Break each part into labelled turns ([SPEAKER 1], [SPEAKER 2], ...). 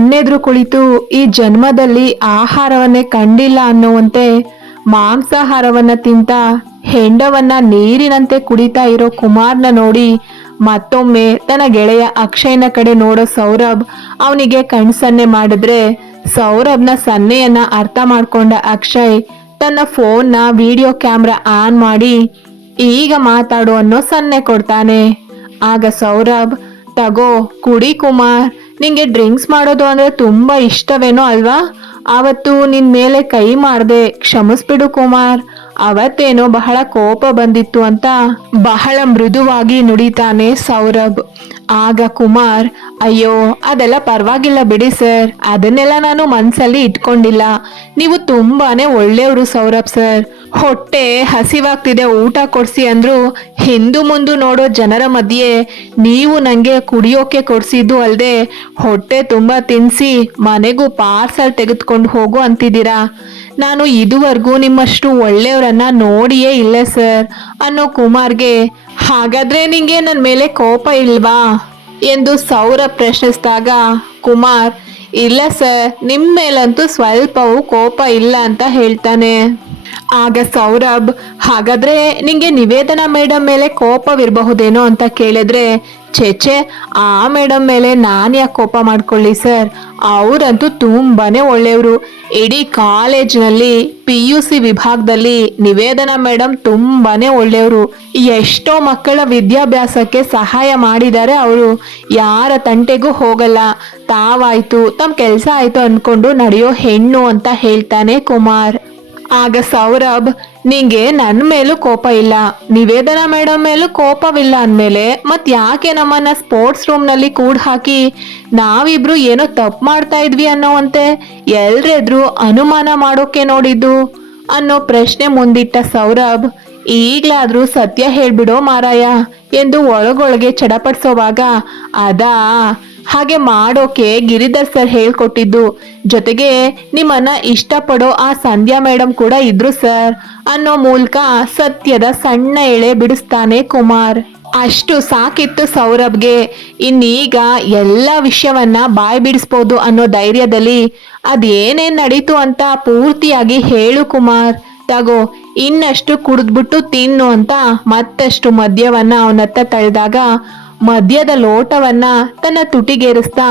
[SPEAKER 1] ನನ್ನೆದುರು ಕುಳಿತು ಈ ಜನ್ಮದಲ್ಲಿ ಆಹಾರವನ್ನೇ ಕಂಡಿಲ್ಲ ಅನ್ನುವಂತೆ ಮಾಂಸಾಹಾರವನ್ನ ತಿಂತ ಹೆಂಡವನ್ನ ನೀರಿನಂತೆ ಕುಡಿತಾ ಇರೋ ಕುಮಾರ್ನ ನೋಡಿ ಮತ್ತೊಮ್ಮೆ ತನ್ನ ಗೆಳೆಯ ಅಕ್ಷಯನ ಕಡೆ ನೋಡೋ ಸೌರಭ್ ಅವನಿಗೆ ಕಣ್ಸನ್ನೆ ಮಾಡಿದ್ರೆ ಸೌರಭ್ನ ಸನ್ನೆಯನ್ನ ಅರ್ಥ ಮಾಡ್ಕೊಂಡ ಅಕ್ಷಯ್ ತನ್ನ ಫೋನ್ನ ವಿಡಿಯೋ ಕ್ಯಾಮ್ರಾ ಆನ್ ಮಾಡಿ ಈಗ ಮಾತಾಡು ಅನ್ನೋ ಸನ್ನೆ ಕೊಡ್ತಾನೆ. ಆಗ ಸೌರಭ್, ತಗೋ, ಕುಡಿ ಕುಮಾರ್ ನಿಂಗೆ ಡ್ರಿಂಕ್ಸ್ ಮಾಡೋದು ಅಂದ್ರೆ ತುಂಬಾ ಇಷ್ಟವೇನೋ ಅಲ್ವಾ? ಆವತ್ತು ನಿನ್ ಮೇಲೆ ಕೈ ಮಾಡ್ದೆ ಕ್ಷಮಿಸ್ಬಿಡು ಕುಮಾರ್. ಅವತ್ತೇನೋ ಬಹಳ ಕೋಪ ಬಂದಿತ್ತು ಅಂತ ಬಹಳ ಮೃದುವಾಗಿ ನುಡಿತಾನೆ ಸೌರಭ್. ಆಗ ಕುಮಾರ್, ಅಯ್ಯೋ, ಅದೆಲ್ಲ ಪರವಾಗಿಲ್ಲ ಬಿಡಿ ಸರ್, ಅದನ್ನೆಲ್ಲ ನಾನು ಮನ್ಸಲ್ಲಿ ಇಟ್ಕೊಂಡಿಲ್ಲ. ನೀವು ತುಂಬಾನೇ ಒಳ್ಳೆಯವರು ಸೌರಭ್ ಸರ್. ಹೊಟ್ಟೆ ಹಸಿವಾಗ್ತಿದೆ, ಊಟ ಕೊಡಿಸಿ ಅಂದ್ರು ಹಿಂದು ಮುಂದು ನೋಡೋ ಜನರ ಮಧ್ಯೆ ನೀವು ನನಗೆ ಕುಡಿಯೋಕೆ ಕೊಡಿಸಿದ್ದು ಅಲ್ಲದೆ ಹೊಟ್ಟೆ ತುಂಬಾ ತಿನ್ಸಿ ಮನೆಗೂ ಪಾರ್ಸಲ್ ತೆಗೆದುಕೊಂಡು ಹೋಗು ಅಂತಿದ್ದೀರಾ? ನಾನು ಇದುವರೆಗೂ ನಿಮ್ಮಷ್ಟು ಒಳ್ಳೆಯವರನ್ನ ನೋಡಿಯೇ ಇಲ್ಲ, ಸರ್. ಅನ್ನೋ ಕುಮಾರ್ಗೆ, ಹಾಗಾದ್ರೆ ನಿಂಗೆ ನನ್ನ ಮೇಲೆ ಕೋಪ ಇಲ್ವಾ? ಎಂದು ಸೌರ ಪ್ರಶ್ನಿಸಿದಾಗ ಕುಮಾರ್, ಇಲ್ಲ, ಸರ್. ನಿಮ್ಮ ಮೇಲಂತೂ ಸ್ವಲ್ಪವೂ ಕೋಪ ಇಲ್ಲ ಅಂತ ಹೇಳ್ತಾನೆ. ಆಗ ಸೌರಭ್, ಹಾಗಾದ್ರೆ ನಿಂಗೆ ನಿವೇದನಾ ಮೇಡಮ್ ಮೇಲೆ ಕೋಪವಿರಬಹುದೇನೋ ಅಂತ ಕೇಳಿದ್ರೆ ಚೇಚೆ ಆ ಮೇಡಮ್ ಮೇಲೆ ನಾನು ಯಾಕೆ ಕೋಪ ಮಾಡ್ಕೊಳ್ಳಿ ಸರ್? ಅವರಂತೂ ತುಂಬಾನೇ ಒಳ್ಳೆಯವರು. ಇಡೀ ಕಾಲೇಜ್ನಲ್ಲಿ ಪಿ ಯು ಸಿ ವಿಭಾಗದಲ್ಲಿ ನಿವೇದನಾ ಮೇಡಮ್ ತುಂಬಾನೇ ಒಳ್ಳೆಯವರು. ಎಷ್ಟೋ ಮಕ್ಕಳ ವಿದ್ಯಾಭ್ಯಾಸಕ್ಕೆ ಸಹಾಯ ಮಾಡಿದ್ದಾರೆ ಅವರು. ಯಾರ ತಂಟೆಗೂ ಹೋಗಲ್ಲ. ತಾವಾಯ್ತು ತಮ್ಮ ಕೆಲಸ ಆಯ್ತು ಅನ್ಕೊಂಡು ನಡೆಯೋ ಹೆಣ್ಣು ಅಂತ ಹೇಳ್ತಾನೆ ಕುಮಾರ್. ಆಗ ಸೌರಭ್, ನಿಂಗೆ ನನ್ನ ಮೇಲೂ ಕೋಪ ಇಲ್ಲ. ನಿವೇದನಾ ಮೇಡಮ್ ಮೇಲೂ ಕೋಪವಿಲ್ಲ ಅಂದಮೇಲೆ ಮತ್ ಯಾಕೆ ನಮ್ಮನ್ನ ಸ್ಪೋರ್ಟ್ಸ್ ರೂಮ್ನಲ್ಲಿ ಕೂಡ್ ಹಾಕಿ? ನಾವಿಬ್ರು ಏನೋ ತಪ್ಪು ಮಾಡ್ತಾ ಇದ್ವಿ ಅನ್ನೋವಂತೆ. ಎಲ್ರೆದ್ರು ಅನುಮಾನ ಮಾಡೋಕೆ ನೋಡಿದ್ದು? ಅನ್ನೋ ಪ್ರಶ್ನೆ ಮುಂದಿಟ್ಟ ಸೌರಭ್, ಈಗ್ಲಾದ್ರೂ ಸತ್ಯ ಹೇಳ್ಬಿಡೋ ಮಾರಾಯ. ಎಂದು ಒಳಗೊಳಗೆ ಚಡಪಡಿಸೋವಾಗ, ಅದಾ? ಹಾಗೆ ಮಾಡೋಕೆ ಗಿರಿಧರ್ ಸರ್ ಹೇಳ್ಕೊಟ್ಟಿದ್ದು. ಜೊತೆಗೆ ನಿಮ್ಮನ್ನ ಇಷ್ಟಪಡೋ ಆ ಸಂಧ್ಯಾ ಮೇಡಮ್ ಕೂಡ ಇದ್ರು ಸರ್. ಅನ್ನೋ ಮೂಲಕ ಸತ್ಯದ ಸಣ್ಣ ಎಳೆ ಬಿಡಿಸ್ತಾನೆ ಕುಮಾರ್. ಅಷ್ಟು ಸಾಕಿತ್ತು ಸೌರಭ್ಗೆ. ಇನ್ನೀಗ ಎಲ್ಲ ವಿಷಯವನ್ನ ಬಾಯ್ ಬಿಡಿಸ್ಬೋದು ಅನ್ನೋ ಧೈರ್ಯದಲ್ಲಿ ಅದೇನೇನ್ ನಡೀತು ಅಂತ ಪೂರ್ತಿಯಾಗಿ ಹೇಳು ಕುಮಾರ್. ತಗೋ, ಇನ್ನಷ್ಟು ಕುಡಿದ್ಬಿಟ್ಟು ತಿನ್ನು ಅಂತ ಮತ್ತಷ್ಟು ಮದ್ಯವನ್ನ ಅವನತ್ತ ತಳ್ಳಿದಾಗ ಮದ್ಯದ ಲೋಟವನ್ನ ತನ್ನ ತುಟಿಗೇರಿಸ್ತಾ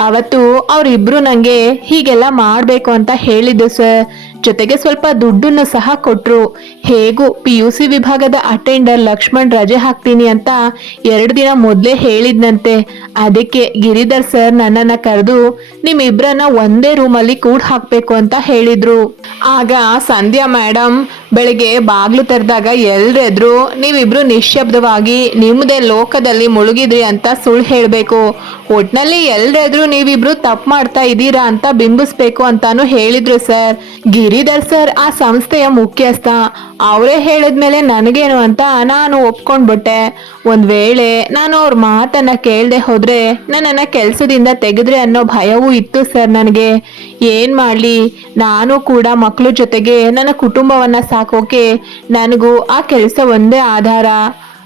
[SPEAKER 1] ಅವತ್ತು ಅವರಿಬ್ರು ನಂಗೆ ಹೀಗೆಲ್ಲ ಮಾಡ್ಬೇಕು ಅಂತ ಹೇಳಿದ್ದು ಸರ್ ಜೊತೆಗೆ ಸ್ವಲ್ಪ ದುಡ್ಡನ್ನು ಸಹ ಕೊಟ್ಟರು ಹೇಗೂ ಪಿ ಯು ಸಿ ವಿಭಾಗದ ಅಟೆಂಡರ್ ಲಕ್ಷ್ಮಣ್ ರಜೆ ಹಾಕ್ತೀನಿ ಅಂತ ಎರಡು ದಿನ ಮೊದಲೇ ಹೇಳಿದ್ನಂತೆ. ಅದಕ್ಕೆ ಗಿರಿಧರ್ ಸರ್ ನನ್ನನ್ನು ಕರೆದು ನಿಮ್ಮಿಬ್ಬರನ್ನ ಒಂದೇ ರೂಮಲ್ಲಿ ಕೂಡ್ ಹಾಕ್ಬೇಕು ಅಂತ ಹೇಳಿದ್ರು. ಆಗ ಸಂಧ್ಯಾ ಮೇಡಮ್ ಬೆಳಿಗ್ಗೆ ಬಾಗ್ಲು ತೆರೆದಾಗ ಎಲ್ರೆದ್ರು, ನೀವಿಬ್ರು ನಿಶ್ಶಬ್ದವಾಗಿ ನಿಮ್ಮದೇ ಲೋಕದಲ್ಲಿ ಮುಳುಗಿದ್ರಿ ಅಂತ ಸುಳ್ಳು ಹೇಳಬೇಕು. ಒಟ್ನಲ್ಲಿ ಎಲ್ರೆದ್ರು ನೀವಿಬ್ರು ತಪ್ಪು ಮಾಡ್ತಾ ಇದ್ದೀರಾ ಅಂತ ಬಿಂಬಿಸ್ಬೇಕು ಅಂತಾನು ಹೇಳಿದ್ರು ಸರ್ ಗಿರಿಧರ್ ಸರ್, ಆ ಸಂಸ್ಥೆಯ ಮುಖ್ಯಸ್ಥ, ಅವರೇ ಹೇಳಿದ್ಮೇಲೆ ನನಗೇನು ಅಂತ ನಾನು ಒಪ್ಕೊಂಡ್ಬಿಟ್ಟೆ. ಒಂದ್ ವೇಳೆ ನಾನು ಅವ್ರ ಮಾತನ್ನ ಕೇಳದೆ ಹೋದ್ರೆ ನನ್ನನ್ನ ಕೆಲಸದಿಂದ ತೆಗೆದ್ರೆ ಅನ್ನೋ ಭಯವೂ ಇತ್ತು ಸರ್ ನನಗೆ. ಏನ್ ಮಾಡ್ಲಿ? ನಾನು ಕೂಡ ಮಕ್ಕಳು ಜೊತೆಗೆ ನನ್ನ ಕುಟುಂಬವನ್ನ ಸಾಕೋಕೆ ನನಗೂ ಆ ಕೆಲಸ ಒಂದೇ ಆಧಾರ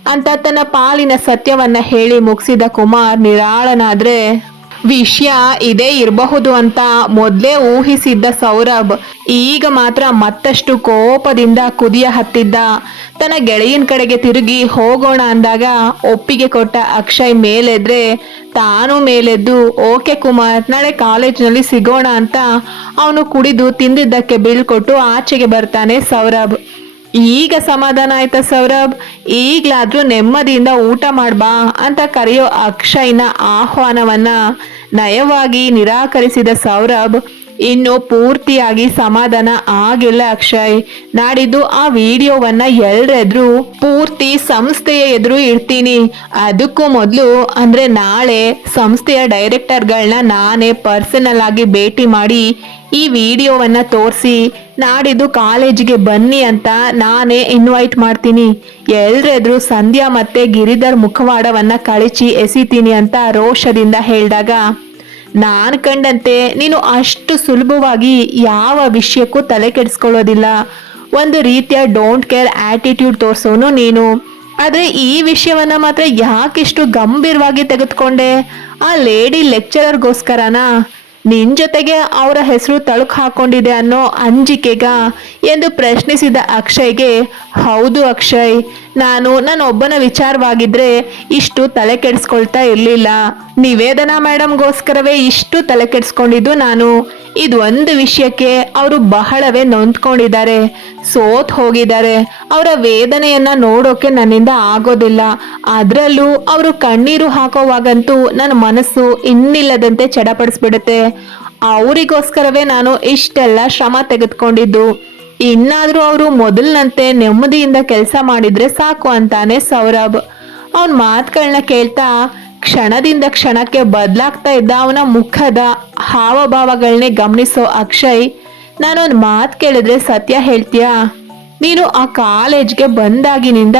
[SPEAKER 1] ಅಂತ ತನ್ನ ಪಾಲಿನ ಸತ್ಯವನ್ನ ಹೇಳಿ ಮುಗಿಸಿದ ಕುಮಾರ್ ನಿರಾಳನಾದ್ರೆ ವಿಷಯ ಇದೇ ಇರಬಹುದು ಅಂತ ಮೊದಲೇ ಊಹಿಸಿದ್ದ ಸೌರಭ್. ಈಗ ಮಾತ್ರ ಮತ್ತಷ್ಟು ಕೋಪದಿಂದ ಕುದಿಯ ಹತ್ತಿದ್ದ. ತನ್ನ ಗೆಳೆಯನ ಕಡೆಗೆ ತಿರುಗಿ ಹೋಗೋಣ ಅಂದಾಗ ಒಪ್ಪಿಗೆ ಕೊಟ್ಟ ಅಕ್ಷಯ್ ಮೇಲೆದ್ರೆ ತಾನು ಮೇಲೆದ್ದು, ಓಕೆ ಕುಮಾರ್, ನಾಳೆ ಕಾಲೇಜ್ನಲ್ಲಿ ಸಿಗೋಣ ಅಂತ ಅವನು ಕುಡಿದು ತಿಂದಿದ್ದಕ್ಕೆ ಬೀಳ್ಕೊಟ್ಟು ಆಚೆಗೆ ಬರ್ತಾನೆ ಸೌರಭ್. ಈಗ ಸಮಾಧಾನ ಆಯ್ತಾ ಸೌರಭ್? ಈಗ್ಲಾದ್ರೂ ನೆಮ್ಮದಿಯಿಂದ ಊಟ ಮಾಡ್ಬಾ ಅಂತ ಕರೆಯೋ ಅಕ್ಷಯ್ನ ಆಹ್ವಾನವನ್ನ ನಯವಾಗಿ ನಿರಾಕರಿಸಿದ ಸೌರಭ್ ಇನ್ನು ಪೂರ್ತಿಯಾಗಿ ಸಮಾಧಾನ ಆಗಿಲ್ಲ ಅಕ್ಷಯ್. ನಾಡಿದ್ದು ಆ ವಿಡಿಯೋವನ್ನ ಎಲ್ರೆದ್ರು ಪೂರ್ತಿ ಸಂಸ್ಥೆಯ ಎದುರು ಇಡ್ತೀನಿ. ಅದಕ್ಕೂ ಮೊದಲು ಅಂದ್ರೆ ನಾಳೆ ಸಂಸ್ಥೆಯ ಡೈರೆಕ್ಟರ್ಗಳನ್ನ ನಾನೇ ಪರ್ಸನಲ್ ಆಗಿ ಭೇಟಿ ಮಾಡಿ ಈ ವಿಡಿಯೋವನ್ನ ತೋರಿಸಿ, ನಾಡಿದ್ದು ಕಾಲೇಜಿಗೆ ಬನ್ನಿ ಅಂತ ನಾನೇ ಇನ್ವೈಟ್ ಮಾಡ್ತೀನಿ. ಎಲ್ರೆದ್ರು ಸಂಧ್ಯಾ ಮತ್ತೆ ಗಿರಿಧರ್ ಮುಖವಾಡವನ್ನ ಕಳಚಿ ಎಸಿತೀನಿ ಅಂತ ರೋಷದಿಂದ ಹೇಳಿದಾಗ, ನಾನು ಕಂಡಂತೆ ನೀನು ಅಷ್ಟು ಸುಲಭವಾಗಿ ಯಾವ ವಿಷಯಕ್ಕೂ ತಲೆ ಕೆಡಿಸ್ಕೊಳ್ಳೋದಿಲ್ಲ. ಒಂದು ರೀತಿಯ ಡೋಂಟ್ ಕೇರ್ ಆಟಿಟ್ಯೂಡ್ ತೋರಿಸೋನು ನೀನು. ಆದರೆ ಈ ವಿಷಯವನ್ನ ಮಾತ್ರ ಯಾಕಿಷ್ಟು ಗಂಭೀರವಾಗಿ ತೆಗೆದುಕೊಂಡೆ? ಆ ಲೇಡಿ ಲೆಕ್ಚರರ್ಗೋಸ್ಕರನಾ ನಿನ್ ಜೊತೆಗೆ ಅವರ ಹೆಸರು ತಳುಕು ಹಾಕೊಂಡಿದೆ ಅನ್ನೋ ಅಂಜಿಕೆಗ ಎಂದು ಪ್ರಶ್ನಿಸಿದ ಅಕ್ಷಯ್ಗೆ ಹೌದು ಅಕ್ಷಯ್ ನಾನು ನನ್ನೊಬ್ಬನ ವಿಚಾರವಾಗಿದ್ರೆ ಇಷ್ಟು ತಲೆ ಕೆಡಿಸ್ಕೊಳ್ತಾ ಇರಲಿಲ್ಲ. ನಿವೇದನಾ ಮೇಡಮ್ಗೋಸ್ಕರವೇ ಇಷ್ಟು ತಲೆ ಕೆಡಿಸ್ಕೊಂಡಿದ್ದು ನಾನು. ಇದು ಒಂದು ವಿಷಯಕ್ಕೆ ಅವರು ಬಹಳವೇ ನೊಂದ್ಕೊಂಡಿದ್ದಾರೆ. ಸೋತ್ ಹೋಗಿದ್ದಾರೆ. ಅವರ ವೇದನೆಯನ್ನ ನೋಡೋಕೆ ನನ್ನಿಂದ ಆಗೋದಿಲ್ಲ. ಅದರಲ್ಲೂ ಅವರು ಕಣ್ಣೀರು ಹಾಕೋವಾಗಂತೂ ನನ್ನ ಮನಸ್ಸು ಇನ್ನಿಲ್ಲದಂತೆ ಚಡಪಡಿಸ್ಬಿಡುತ್ತೆ. ಅವರಿಗೋಸ್ಕರವೇ ನಾನು ಇಷ್ಟೆಲ್ಲ ಶ್ರಮ ತೆಗೆದುಕೊಂಡಿದ್ದು. ಇನ್ನಾದ್ರೂ ಅವರು ಮೊದಲಿನಂತೆ ನೆಮ್ಮದಿಯಿಂದ ಕೆಲಸ ಮಾಡಿದ್ರೆ ಸಾಕು ಅಂತಾನೆ ಸೌರಭ್. ಅವನ ಮಾತುಗಳನ್ನ ಕೇಳ್ತಾ ಕ್ಷಣದಿಂದ ಕ್ಷಣಕ್ಕೆ ಬದಲಾಗ್ತಾ ಇದ್ದ ಅವನ ಮುಖದ ಹಾವಭಾವಗಳನ್ನೇ ಗಮನಿಸೋ ಅಕ್ಷಯ್, ನಾನೊಂದು ಮಾತು ಕೇಳಿದ್ರೆ ಸತ್ಯ ಹೇಳ್ತೀಯಾ? ನೀನು ಆ ಕಾಲೇಜ್ಗೆ ಬಂದಾಗಿನಿಂದ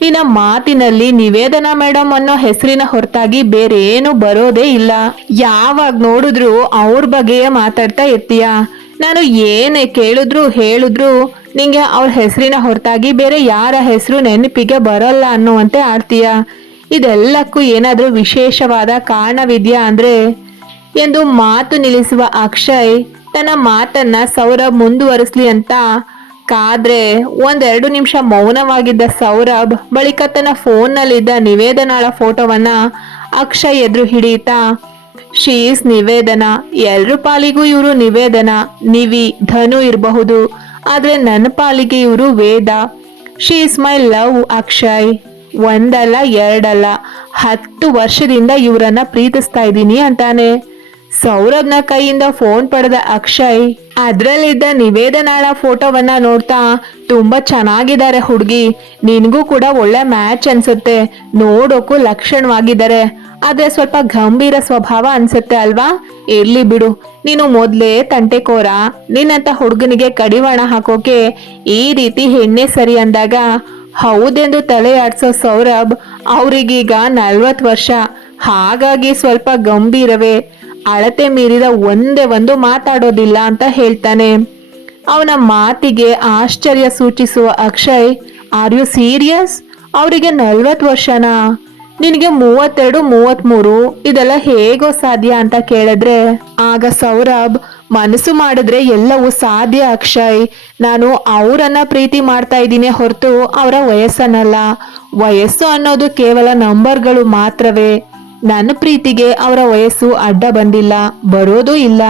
[SPEAKER 1] ನಿನ್ನ ಮಾತಿನಲ್ಲಿ ನಿವೇದನಾ ಮೇಡಮ್ ಅನ್ನೋ ಹೆಸರಿನ ಹೊರತಾಗಿ ಬೇರೆ ಏನು ಬರೋದೇ ಇಲ್ಲ. ಯಾವಾಗ ನೋಡಿದ್ರು ಅವ್ರ ಬಗ್ಗೆಯೇ ಮಾತಾಡ್ತಾ ಇರ್ತೀಯ? ನಾನು ಏನೇ ಕೇಳಿದ್ರು ಹೇಳಿದ್ರು ನಿಂಗೆ ಅವ್ರ ಹೆಸರಿನ ಹೊರತಾಗಿ ಬೇರೆ ಯಾರ ಹೆಸರು ನೆನಪಿಗೆ ಬರೋಲ್ಲ ಅನ್ನುವಂತೆ ಆಡ್ತೀಯ? ಇದೆಲ್ಲಕ್ಕೂ ಏನಾದರೂ ವಿಶೇಷವಾದ ಕಾರಣವಿದೆಯಾ ಅಂದ್ರೆ? ಎಂದು ಮಾತು ನಿಲ್ಲಿಸುವ ಅಕ್ಷಯ್ ತನ್ನ ಮಾತನ್ನ ಸೌರಭ್ ಮುಂದುವರಿಸ್ಲಿ ಅಂತ. ಕಾದ್ರೆ ಒಂದೆರಡು ನಿಮಿಷ ಮೌನವಾಗಿದ್ದ ಸೌರಭ್ ಬಳಿಕ ತನ್ನ ಫೋನ್ನಲ್ಲಿದ್ದ ನಿವೇದನಾಳ ಫೋಟೋವನ್ನ ಅಕ್ಷಯ್ ಎದುರು ಹಿಡಿಯುತ್ತಾ ಶೀಸ್ ನಿವೇದನ. ಎಲ್ರ ಪಾಲಿಗೂ ಇವರು ನಿವೇದನ. ನಿವಿ, ಧನು ಇರಬಹುದು. ಆದ್ರೆ ನನ್ನ ಪಾಲಿಗೆ ಇವರು Veda. She's my love, Akshay. ಒಂದಲ್ಲ, ಎರಡಲ್ಲ. ಹತ್ತು ವರ್ಷದಿಂದ ಇವರನ್ನ ಪ್ರೀತಿಸ್ತಾ ಇದ್ದೀನಿ ಅಂತಾನೆ. ಸೌರಭ್ನ ಕೈಯಿಂದ ಫೋನ್ ಪಡೆದ ಅಕ್ಷಯ್, ಅದ್ರಲ್ಲಿದ್ದ ನಿವೇದನಾಳ ಫೋಟೋವನ್ನ ನೋಡ್ತಾ ತುಂಬಾ ಚೆನ್ನಾಗಿದ್ದಾರೆ ಹುಡುಗಿ. ನಿನಗೂ ಕೂಡ ಒಳ್ಳೆ ಮ್ಯಾಚ್ ಅನ್ಸುತ್ತೆ. ನೋಡೋಕು ಲಕ್ಷಣವಾಗಿದ್ದಾರೆ. ಆದ್ರೆ ಸ್ವಲ್ಪ ಗಂಭೀರ ಸ್ವಭಾವ ಅನ್ಸುತ್ತೆ ಅಲ್ವಾ? ಇರ್ಲಿ ಬಿಡು. ನೀನು ಮೊದ್ಲೇ ತಂಟೆಕೋರ ನಿನ್ನಂತ ಹುಡುಗನಿಗೆ ಕಡಿವಾಣ ಹಾಕೋಕೆ ಈ ರೀತಿ ಹೆಣ್ಣೆ ಸರಿ ಅಂದಾಗ ಹೌದೆಂದು ತಲೆ ಆಡ್ಸೋ ಸೌರಭ್ ಅವ್ರಿಗೀಗ ನಲ್ವತ್ ವರ್ಷ. ಹಾಗಾಗಿ ಸ್ವಲ್ಪ ಗಂಭೀರವೇ. ಅಳತೆ ಮೀರಿದ ಒಂದೇ ಒಂದು ಮಾತಾಡೋದಿಲ್ಲ ಅಂತ ಹೇಳ್ತಾನೆ. ಅವನ ಮಾತಿಗೆ ಆಶ್ಚರ್ಯ ಸೂಚಿಸುವ ಅಕ್ಷಯ್ ಆರ್ ಯು ಸೀರಿಯಸ್ ಅವರಿಗೆ ನಲ್ವತ್ತು ವರ್ಷನಾ? ನಿನಗೆ ಮೂವತ್ತೆರಡು, ಮೂವತ್ಮೂರು, ಇದೆಲ್ಲ ಹೇಗೋ ಸಾಧ್ಯ ಅಂತ ಕೇಳಿದ್ರೆ, ಆಗ ಸೌರಭ್, ಮನಸ್ಸು ಮಾಡಿದ್ರೆ ಎಲ್ಲವೂ ಸಾಧ್ಯ, ಅಕ್ಷಯ್. ನಾನು ಅವರನ್ನ ಪ್ರೀತಿ ಮಾಡ್ತಾ ಇದ್ದೀನಿ ಹೊರತು ಅವರ ವಯಸ್ಸನ್ನಲ್ಲ. ವಯಸ್ಸು ಅನ್ನೋದು ಕೇವಲ ನಂಬರ್ಗಳು ಮಾತ್ರವೇ. ನನ್ನ ಪ್ರೀತಿಗೆ ಅವರ ವಯಸ್ಸು ಅಡ್ಡ ಬಂದಿಲ್ಲ, ಬರೋದು ಇಲ್ಲ.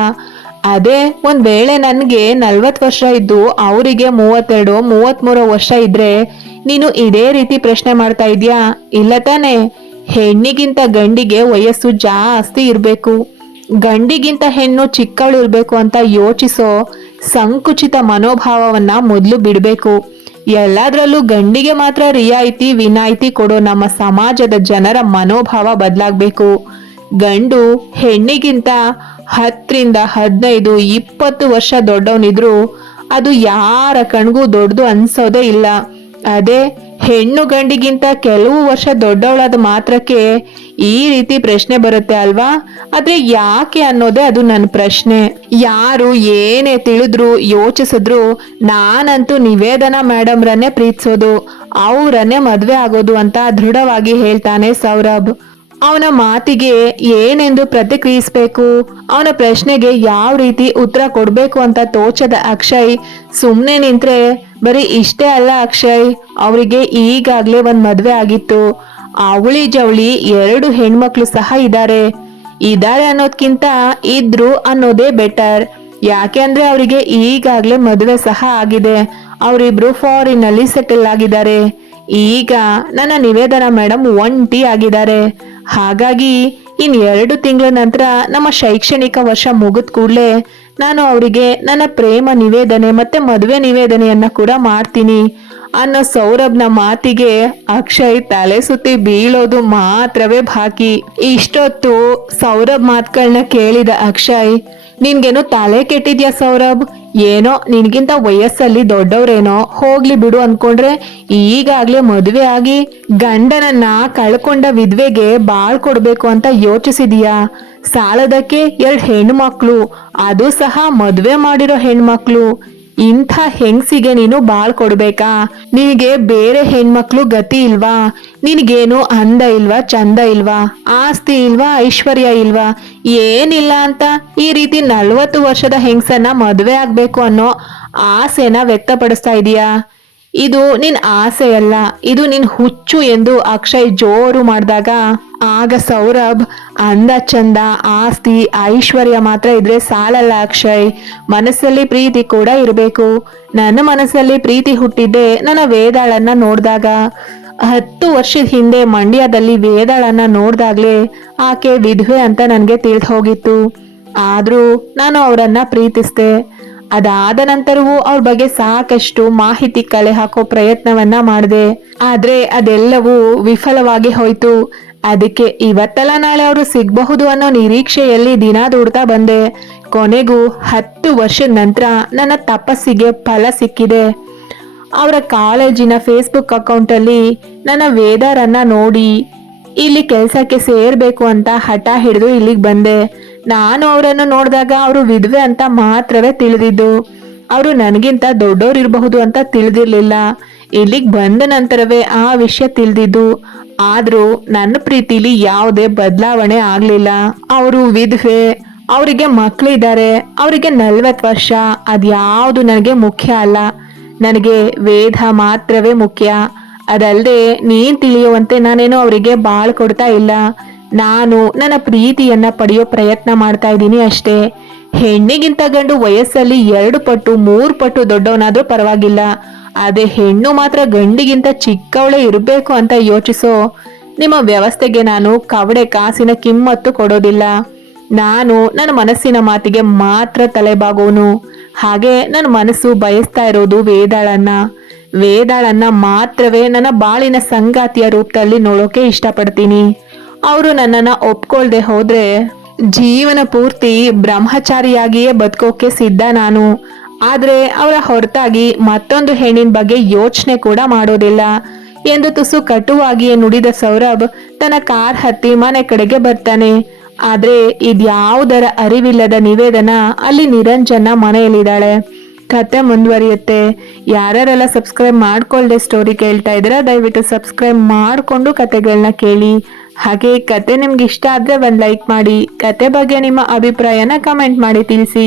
[SPEAKER 1] ಅದೇ, ಒಂದ್ ವೇಳೆ ನನಗೆ ನಲ್ವತ್ ವರ್ಷ ಇದ್ದು, ಅವರಿಗೆ ಮೂವತ್ತೆರಡು, ಮೂವತ್ಮೂರು ವರ್ಷ ಇದ್ರೆ ನೀನು ಇದೇ ರೀತಿ ಪ್ರಶ್ನೆ ಮಾಡ್ತಾ ಇದೀಯಾ? ಇಲ್ಲ ತಾನೆ. ಹೆಣ್ಣಿಗಿಂತ ಗಂಡಿಗೆ ವಯಸ್ಸು ಜಾಸ್ತಿ ಇರಬೇಕು. ಗಂಡಿಗಿಂತ ಹೆಣ್ಣು ಚಿಕ್ಕವಳು ಇರಬೇಕು ಅಂತ ಯೋಚಿಸೋ ಸಂಕುಚಿತ ಮನೋಭಾವವನ್ನ ಮೊದಲು ಬಿಡಬೇಕು. ಎಲ್ಲದರಲ್ಲೂ ಗಂಡಿಗೆ ಮಾತ್ರ ರಿಯಾಯಿತಿ, ವಿನಾಯಿತಿ ಕೊಡೋ ನಮ್ಮ ಸಮಾಜದ ಜನರ ಮನೋಭಾವ ಬದಲಾಗಬೇಕು. ಗಂಡು ಹೆಣ್ಣಿಗಿಂತ ಹತ್ತರಿಂದ ಹದಿನೈದು, ಇಪ್ಪತ್ತು ವರ್ಷ ದೊಡ್ಡವನಿದ್ರು ಅದು ಯಾರ ಕಣ್ಗೂ ದೊಡ್ಡದು ಅನ್ಸೋದೇ ಇಲ್ಲ. ಅದೇ ಹೆಣ್ಣು ಗಂಡಿಗಿಂತ ಕೆಲವು ವರ್ಷ ದೊಡ್ಡವಳಾದ ಮಾತ್ರಕ್ಕೆ ಈ ರೀತಿ ಪ್ರಶ್ನೆ ಬರುತ್ತೆ ಅಲ್ವಾ? ಆದ್ರೆ ಯಾಕೆ ಅನ್ನೋದೇ ಅದು ನನ್ನ ಪ್ರಶ್ನೆ. ಯಾರು ಏನೇ ತಿಳಿದ್ರು, ಯೋಚಿಸಿದ್ರು ನಾನಂತೂ ನಿವೇದನ ಮೇಡಮ್ರನ್ನೇ ಪ್ರೀತಿಸೋದು, ಅವರನ್ನೇ ಮದುವೆ ಆಗೋದು ಅಂತ ದೃಢವಾಗಿ ಹೇಳ್ತಾನೆ ಸೌರಭ್. ಅವನ ಮಾತಿಗೆ ಏನೆಂದು ಪ್ರತಿಕ್ರಿಯಿಸಬೇಕು? ಅವನ ಪ್ರಶ್ನೆಗೆ ಯಾವ ರೀತಿ ಉತ್ತರ ಕೊಡಬೇಕು ಅಂತ ತೋಚದ ಅಕ್ಷಯ್ ಸುಮ್ಮನೆ ನಿಂತ್ರೆ, ಬರೀ ಇಷ್ಟೇ ಅಲ್ಲ ಅಕ್ಷಯ್, ಅವರಿಗೆ ಈಗಾಗ್ಲೇ ಒಂದು ಮದುವೆ ಆಗಿತ್ತು. ಅವಳಿ ಜವಳಿ ಎರಡು ಹೆಣ್ಮಕ್ಳು ಸಹ ಇದ್ದಾರೆ ಇದ್ದಾರೆ ಅನ್ನೋದ್ಕಿಂತ ಇದ್ರು ಅನ್ನೋದೇ ಬೆಟರ್ ಯಾಕೆ ಅಂದ್ರೆ ಅವರಿಗೆ ಈಗಾಗ್ಲೇ ಮದುವೆ ಸಹ ಆಗಿದೆ. ಅವರಿಬ್ರು ಫಾರಿನ್ ಅಲ್ಲಿ ಸೆಟಲ್ ಆಗಿದ್ದಾರೆ. ಈಗ ನನ್ನ ನಿವೇದನ ಮೇಡಮ್ ಒಂಟಿ ಆಗಿದ್ದಾರೆ. ಹಾಗಾಗಿ ಇನ್ ಎರಡು ತಿಂಗಳ ನಂತರ ನಮ್ಮ ಶೈಕ್ಷಣಿಕ ವರ್ಷ ಮುಗಿದ ಕೂಡಲೇ ನಾನು ಅವರಿಗೆ ನನ್ನ ಪ್ರೇಮ ನಿವೇದನೆ ಮತ್ತೆ ಮದುವೆ ನಿವೇದನೆಯನ್ನ ಕೂಡ ಮಾಡ್ತೀನಿ ಅನ್ನೋ ಸೌರಭ್ನ ಮಾತಿಗೆ ಅಕ್ಷಯ್ ತಲೆ ಸುತ್ತಿ ಬೀಳೋದು ಮಾತ್ರವೇ ಬಾಕಿ. ಇಷ್ಟೊತ್ತು ಸೌರಭ್ ಮಾತುಗಳನ್ನ ಕೇಳಿದ ಅಕ್ಷಯ್ ನಿನ್ಗೇನು ತಲೆ ಕೆಟ್ಟಿದ್ಯಾ ಸೌರಭ್? ಏನೋ ನಿನ್ಗಿಂತ ವಯಸ್ಸಲ್ಲಿ ದೊಡ್ಡವ್ರೇನೋ? ಹೋಗ್ಲಿ ಬಿಡು ಅನ್ಕೊಂಡ್ರೆ ಈಗಾಗ್ಲೇ ಮದುವೆ ಆಗಿ ಗಂಡನನ್ನ ಕಳ್ಕೊಂಡ ವಿದ್ವೆಗೆ ಬಾಳ್ ಕೊಡ್ಬೇಕು ಅಂತ ಯೋಚಿಸಿದೀಯಾ? ಸಾಲದಕ್ಕೆ ಎರಡು ಹೆಣ್ಮಕ್ಳು, ಅದು ಸಹ ಮದುವೆ ಮಾಡಿರೋ ಹೆಣ್ಮಕ್ಳು. ಇಂಥ ಹೆಂಗ್ಸಿಗೆ ನೀನು ಬಾಳ್ ಕೊಡ್ಬೇಕಾ? ನಿನಗೆ ಬೇರೆ ಹೆಣ್ಮಕ್ಳು ಗತಿ ಇಲ್ವಾ? ನಿನಗೇನು ಅಂದ ಇಲ್ವಾ, ಚಂದ ಇಲ್ವಾ? ಆಸ್ತಿ ಇಲ್ವಾ, ಐಶ್ವರ್ಯ ಇಲ್ವಾ? ಏನಿಲ್ಲ ಅಂತ ಈ ರೀತಿ ನಲ್ವತ್ತು ವರ್ಷದ ಹೆಂಗ್ಸನ್ನ ಮದುವೆ ಆಗ್ಬೇಕು ಅನ್ನೋ ಆಸೆನ ವ್ಯಕ್ತಪಡಿಸ್ತಾ ಇದೀಯಾ? ಇದು ನಿನ್ ಆಸೆಯಲ್ಲ ಇದು ನಿನ್ ಹುಚ್ಚು ಎಂದು ಅಕ್ಷಯ್ ಜೋರು ಮಾಡಿದಾಗ. ಆಗ ಸೌರಭ್ ಅಂದ ಚಂದ, ಆಸ್ತಿ, ಐಶ್ವರ್ಯ ಮಾತ್ರ ಇದ್ರೆ ಸಾಲಲ್ಲ ಅಕ್ಷಯ್. ಮನಸ್ಸಲ್ಲಿ ಪ್ರೀತಿ ಕೂಡ ಇರಬೇಕು. ನನ್ನ ಮನಸ್ಸಲ್ಲಿ ಪ್ರೀತಿ ಹುಟ್ಟಿದ್ದೆ ನನ್ನ ವೇದಾಳನ್ನ ನೋಡಿದಾಗ. ಹತ್ತು ವರ್ಷದ ಹಿಂದೆ ಮಂಡ್ಯದಲ್ಲಿ ವೇದಾಳನ್ನ ನೋಡಿದಾಗ್ಲೇ ಆಕೆ ವಿಧವೆ ಅಂತ ನನಗೆ ತಿಳಿದು ಹೋಗಿತ್ತು ಆದರೂ ನಾನು ಅವರನ್ನ ಪ್ರೀತಿಸ್ದೆ. ಅದಾದ ನಂತರವೂ ಅವ್ರ ಬಗ್ಗೆ ಸಾಕಷ್ಟು ಮಾಹಿತಿ ಕಲೆ ಹಾಕೋ ಪ್ರಯತ್ನವನ್ನ ಮಾಡಿದೆ. ಆದ್ರೆ ಅದೆಲ್ಲವೂ ವಿಫಲವಾಗಿ ಹೋಯ್ತು. ಅದಕ್ಕೆ ಇವತ್ತಲ್ಲ ನಾಳೆ ಅವರು ಸಿಗಬಹುದು ಅನ್ನೋ ನಿರೀಕ್ಷೆಯಲ್ಲಿ ದಿನ ದೂಡ್ತಾ ಬಂದೆ. ಕೊನೆಗೂ ಹತ್ತು ವರ್ಷದ ನಂತರ ನನ್ನ ತಪಸ್ಸಿಗೆ ಫಲ ಸಿಕ್ಕಿದೆ. ಅವರ ಕಾಲೇಜಿನ ಫೇಸ್ಬುಕ್ ಅಕೌಂಟಲ್ಲಿ ನನ್ನ ವೇದರನ್ನ ನೋಡಿ ಇಲ್ಲಿ ಕೆಲಸಕ್ಕೆ ಸೇರ್ಬೇಕು ಅಂತ ಹಠ ಹಿಡಿದು ಇಲ್ಲಿಗೆ ಬಂದೆ. ನಾನು ಅವರನ್ನು ನೋಡಿದಾಗ ಅವರು ವಿಧವೆ ಅಂತ ಮಾತ್ರವೇ ತಿಳಿದಿದ್ದು. ಅವರು ನನಗಿಂತ ದೊಡ್ಡೋರು ಇರಬಹುದು ಅಂತ ತಿಳಿದಿರ್ಲಿಲ್ಲ. ಇಲ್ಲಿಗೆ ಬಂದ ನಂತರವೇ ಆ ವಿಷಯ ತಿಳಿದಿದ್ದು. ಆದರೂ ನನ್ನ ಪ್ರೀತಿಲಿ ಯಾವುದೇ ಬದಲಾವಣೆ ಆಗಲಿಲ್ಲ. ಅವರು ವಿಧವೆ, ಅವರಿಗೆ ಮಕ್ಕಳಿದ್ದಾರೆ ಅವರಿಗೆ ನಲ್ವತ್ತು ವರ್ಷ, ಅದ್ಯಾವುದು ನನಗೆ ಮುಖ್ಯ ಅಲ್ಲ. ನನಗೆ ವೇದ ಮಾತ್ರವೇ ಮುಖ್ಯ. ಅದಲ್ಲದೆ ನೀನ್ ತಿಳಿಯುವಂತೆ ನಾನೇನು ಅವರಿಗೆ ಬಾಳ್ ಕೊಡ್ತಾ ಇಲ್ಲ. ನಾನು ನನ್ನ ಪ್ರೀತಿಯನ್ನ ಪಡೆಯೋ ಪ್ರಯತ್ನ ಮಾಡ್ತಾ ಇದ್ದೀನಿ ಅಷ್ಟೇ. ಹೆಣ್ಣಿಗಿಂತ ಗಂಡು ವಯಸ್ಸಲ್ಲಿ ಎರಡು ಪಟ್ಟು, ಮೂರು ಪಟ್ಟು ದೊಡ್ಡವನಾದ್ರೂ ಪರವಾಗಿಲ್ಲ. ಅದೇ ಹೆಣ್ಣು ಮಾತ್ರ ಗಂಡಿಗಿಂತ ಚಿಕ್ಕವಳೆ ಇರಬೇಕು ಅಂತ ಯೋಚಿಸೋ ನಿಮ್ಮ ವ್ಯವಸ್ಥೆಗೆ ನಾನು ಕವಡೆ ಕಾಸಿನ ಕಿಮ್ಮತ್ತು ಕೊಡೋದಿಲ್ಲ. ನಾನು ನನ್ನ ಮನಸ್ಸಿನ ಮಾತಿಗೆ ಮಾತ್ರ ತಲೆಬಾಗೋನು. ಹಾಗೆ ನನ್ನ ಮನಸ್ಸು ಬಯಸ್ತಾ ಇರೋದು ವೇದಾಳನ್ನ. ವೇದಾಳನ್ನ ಮಾತ್ರವೇ ನನ್ನ ಬಾಳಿನ ಸಂಗಾತಿಯ ರೂಪದಲ್ಲಿ ನೋಡೋಕೆ ಇಷ್ಟಪಡ್ತೀನಿ. ಅವರು ನನ್ನನ್ನ ಒಪ್ಕೊಳ್ದೆ ಹೋದ್ರೆ ಜೀವನ ಪೂರ್ತಿ ಬ್ರಹ್ಮಚಾರಿಯಾಗಿಯೇ ಬದುಕೋಕೆ ಸಿದ್ಧ ನಾನು. ಆದ್ರೆ ಅವರ ಹೊರತಾಗಿ ಮತ್ತೊಂದು ಹೆಣ್ಣಿನ ಬಗ್ಗೆ ಯೋಚನೆ ಕೂಡ ಮಾಡೋದಿಲ್ಲ. ಎಂದು ತುಸು ಕಟುವಾಗಿಯೇ ನುಡಿದ ಸೌರಭ್ ತನ್ನ ಕಾರ್ ಹತ್ತಿ ಮನೆ ಕಡೆಗೆ ಬರ್ತಾನೆ. ಆದ್ರೆ ಇದ್ಯಾವುದರ ಅರಿವಿಲ್ಲದ ನಿವೇದನ ಅಲ್ಲಿ ನಿರಂಜನ ಮನೆಯಲ್ಲಿದ್ದಾಳೆ. ಕತೆ ಮುಂದುವರಿಯುತ್ತೆ. ಯಾರ್ಯಾರೆಲ್ಲ ಸಬ್ಸ್ಕ್ರೈಬ್ ಮಾಡ್ಕೊಳ್ದೆ ಸ್ಟೋರಿ ಕೇಳ್ತಾ ಇದ್ದೀರಾ, ದಯವಿಟ್ಟು ಸಬ್ಸ್ಕ್ರೈಬ್ ಮಾಡಿಕೊಂಡು ಕತೆಗಳನ್ನ ಕೇಳಿ. ಹಾಗೆ ಕತೆ ನಿಮ್ಗೆ ಇಷ್ಟ ಆದರೆ ಒಂದು ಲೈಕ್ ಮಾಡಿ, ಕತೆ ಬಗ್ಗೆ ನಿಮ್ಮ ಅಭಿಪ್ರಾಯನ ಕಮೆಂಟ್ ಮಾಡಿ ತಿಳಿಸಿ.